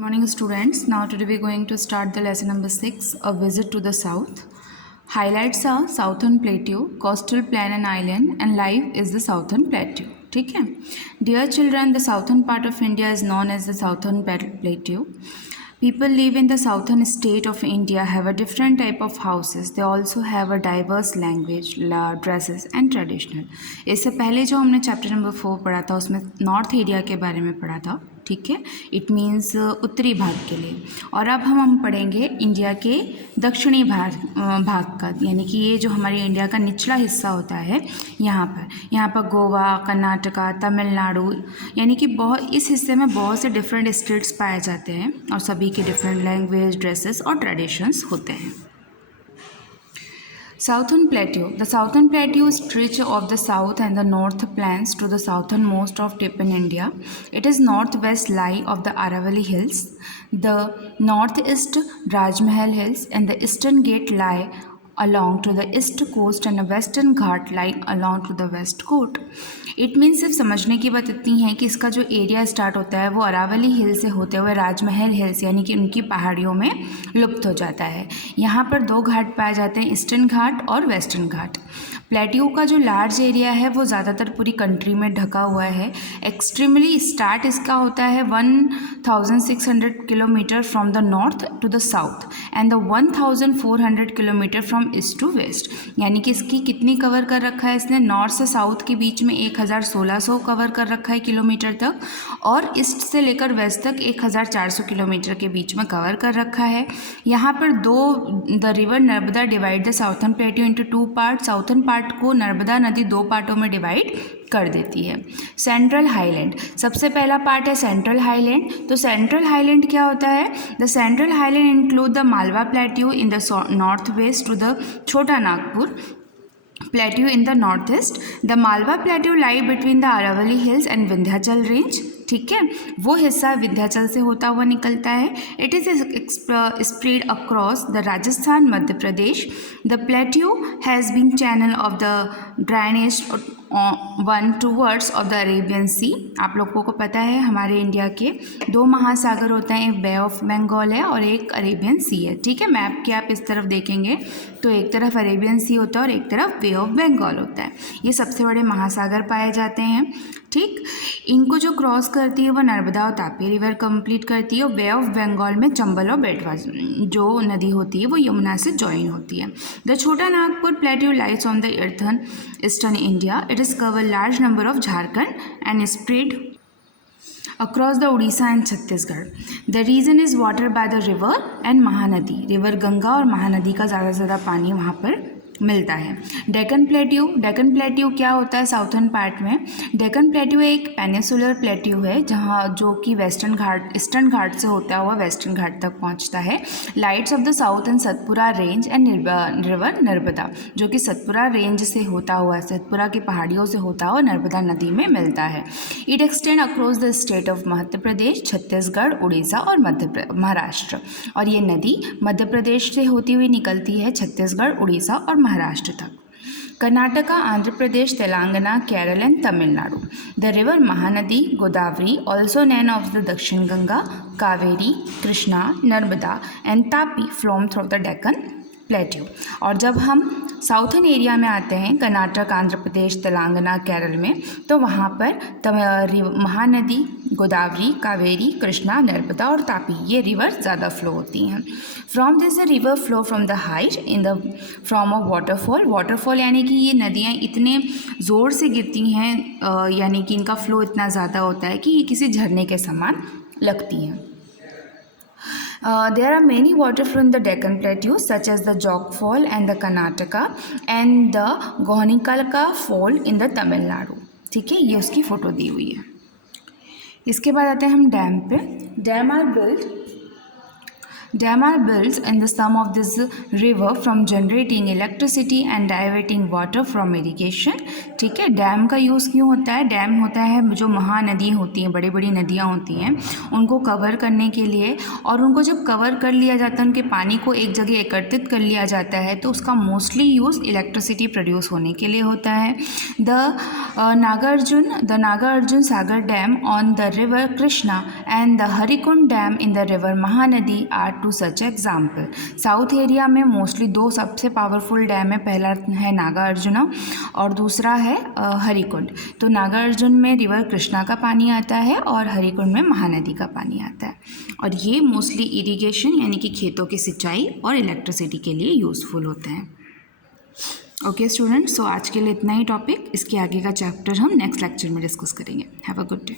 Good morning students. Now today we are going to start the lesson number 6, a visit to the south. Highlights are southern plateau, coastal plain and island, and life is the southern plateau. ठीक है. Dear children, the southern part of India is known as the southern plateau. People live in the southern state of India have a different type of houses. They also have a diverse language, dresses and traditional. इससे पहले जो हमने chapter number 4 पढ़ा था उसमें north area के बारे में पढ़ा था. ठीक है, इट मीन्स उत्तरी भाग के लिए. और अब हम पढ़ेंगे इंडिया के दक्षिणी भाग का, यानी कि ये जो हमारे इंडिया का निचला हिस्सा होता है यहाँ पर गोवा, कर्नाटका, तमिलनाडु, यानी कि बहुत इस हिस्से में बहुत से डिफरेंट स्टेट्स पाए जाते हैं और सभी के डिफरेंट लैंग्वेज, ड्रेसेस और ट्रेडिशंस होते हैं. Southern Plateau. The Southern Plateau stretch of the south and the north plains to the southernmost of tip in India. It is northwest lie of the Aravalli Hills, the northeast Rajmahal Hills, and the eastern gate lie along to the east coast and the western Ghat lie along to the west coast. It mean सिर्फ समझने की बात इतनी है कि इसका जो area start होता है वो अरावली हिल से होते हुए राजमहल हिल्स यानी कि उनकी पहाड़ियों में लुप्त हो जाता है. यहाँ पर दो घाट पाए जाते हैं, ईस्टर्न घाट और वेस्टर्न घाट. प्लेट्यू का जो लार्ज एरिया है वो ज़्यादातर पूरी कंट्री में ढका हुआ है. एक्सट्रीमली स्टार्ट इसका होता है 1600 kilometre from the north to the south and the 1400 kilometre from east to west. यानी कि इसकी कितनी कवर कर रखा है इसने, नॉर्थ से साउथ के बीच में 1600 कवर कर रखा है किलोमीटर तक, और ईस्ट से लेकर वेस्ट तक 1400 किलोमीटर के बीच में कवर कर रखा है. यहाँ पर the river Narmada divide the southern plateau into 2 part. Southern part को नर्मदा नदी 2 पार्टों में डिवाइड कर देती है. सेंट्रल हाईलैंड सबसे पहला पार्ट है सेंट्रल हाईलैंड. तो सेंट्रल हाईलैंड क्या होता है? The central highland include the Malwa plateau in the north west to the Chota Nagpur plateau in the northeast. The Malwa plateau lie between the Aravalli hills and Vindhyachal range. ठीक है, वो हिस्सा विंध्याचल से होता हुआ निकलता है. It is spread across the Rajasthan, Madhya Pradesh. The plateau has been channel of the drainage one towards of the Arabian sea. आप लोगों को पता है हमारे इंडिया के 2 महासागर होते हैं, एक बे ऑफ बंगाल है और एक अरेबियन सी है. ठीक है, मैप के आप इस तरफ देखेंगे तो एक तरफ अरेबियन सी होता है और एक तरफ बे ऑफ बंगाल होता है. ये सबसे बड़े महासागर पाए जाते हैं. ठीक, इनको जो क्रॉस करती है वो नर्मदा और तापी रिवर कंप्लीट करती है, और बे ऑफ बंगाल में चंबल और बेटवा जो नदी होती है वो यमुना से ज्वाइन होती है. The Chota Nagpur plateau lies on the eastern India. It is cover large number of Jharkhand and spread across the Odisha and Chhattisgarh. The region is watered by the river and Mahanadi. River Ganga और महानदी का ज़्यादा से ज़्यादा पानी वहाँ पर मिलता है. डेक्कन प्लेट्यू क्या होता है साउथर्न पार्ट में? डेक्कन प्लेट्यू एक पेनिसुलर प्लेट्यू है जहाँ जो कि ईस्टर्न घाट से होता हुआ वेस्टर्न घाट तक पहुँचता है. Lights off the south and Satpura range and river Narmada, जो कि सतपुरा रेंज से होता हुआ, सतपुरा की पहाड़ियों से होता हुआ नर्मदा नदी में मिलता है. It extend across the state of Madhya Pradesh, Chhattisgarh, Orissa और महाराष्ट्र. और ये नदी मध्य प्रदेश से होती हुई निकलती है छत्तीसगढ़, उड़ीसा और महाराष्ट्र तक. Karnataka, Andhra Pradesh, Telangana, Kerala and Tamil Nadu. The river Mahanadi, Godavari, also known of the Dakshin Ganga, Kaveri, Krishna, Narmada and Tapi flow through the Deccan plateau. और जब हम साउथर्न एरिया में आते हैं, कर्नाटक, आंध्र प्रदेश, तेलंगाना, केरल में, तो वहाँ पर महानदी, गोदावरी, कावेरी, कृष्णा, नर्मदा और तापी ये रिवर ज़्यादा फ्लो होती हैं. From this the river flow from the height in the form of waterfall यानी कि ये नदियाँ इतने ज़ोर से गिरती हैं, यानी कि इनका फ्लो इतना ज़्यादा होता है कि ये किसी झरने के समान लगती हैं. There are many waterfall in the Deccan Plateau such as the Jog Fall and the Karnataka and the Gohanikalka Fall in the Tamil Nadu. ठीक है, ये उसकी फ़ोटो दी हुई है. इसके बाद आते हैं हम डैम पे. Dam are built in the sum of this river from generating electricity and diverting water from irrigation. ठीक है। डैम का यूज़ क्यों होता है? डैम होता है जो महानदी होती हैं, बड़ी बड़ी नदियाँ होती हैं, उनको कवर करने के लिए, और उनको जब कवर कर लिया जाता है, उनके पानी को एक जगह एकत्रित कर लिया जाता है, तो उसका मोस्टली यूज़ इलेक्ट्रिसिटी प्रोड्यूस होने के लिए होता है। The Nagarjuna Sagar dam on the river Krishna and the Hirakud dam in the river Mahanadi are two such example. South area में मोस्टली दो सबसे पावरफुल डैम है, पहला है नागार्जुना और दूसरा है हरिकुंड। तो नागार्जुन में रिवर कृष्णा का पानी आता है और हरिकुंड में महानदी का पानी आता है, और ये मोस्टली इरिगेशन यानी कि खेतों की सिंचाई और इलेक्ट्रिसिटी के लिए यूज़फुल होते हैं। ओके स्टूडेंट्स, सो आज के लिए इतना ही टॉपिक। इसके आगे का चैप्टर हम नेक्स्ट लेक्चर में डिस्कस करेंगे। Have a good day.